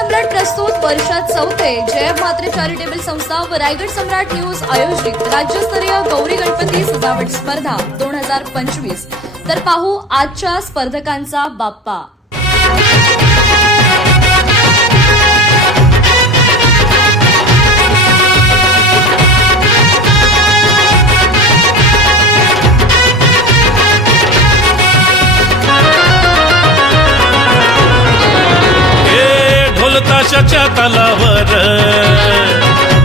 सम्राट प्रस्तुत वर्षात चौथे जय म्हात्रे चॅरिटेबल संस्था व रायगड सम्राट न्यूज आयोजित राज्यस्तरीय गौरी गणपती सजावट स्पर्धा 2025। तर पाहू आजच्या स्पर्धकांचा बाप्पा। ताशाच्या तालावर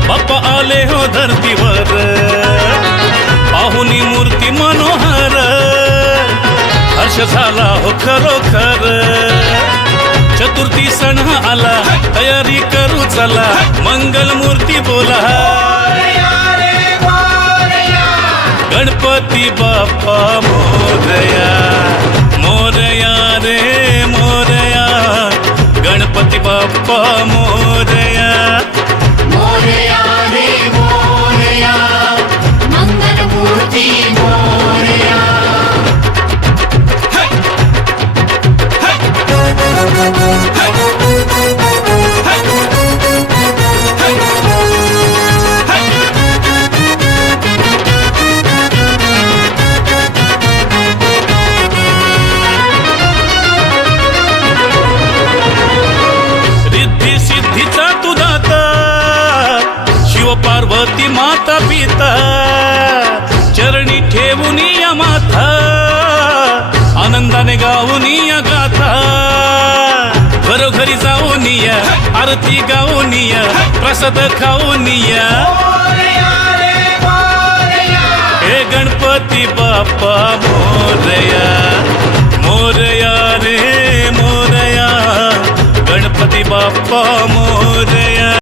बाप्पा आले हो धरतीवर, पाहुनी मूर्ती मनोहर, हर्ष झाला हो खरोखर। चतुर्थी सण आला, तयारी करू चला, मंगल मूर्ती बोला, गणपती बाप्पा मोरया, मोरया रे मोरया, गणपती बाप्पा मोरया, मोरया रे मोरया, मंगल मूर्ती मोरया। पार्वती माता पिता चरणी ठेवून या माथा, आनंदाने गाऊन या गाथा, घरोघरी जाऊन या, आरती गाऊन या, प्रसाद खाऊन या, हे गणपती बाप्पा मोरया, मोरया रे मोरया, गणपती बाप्पा मोरया।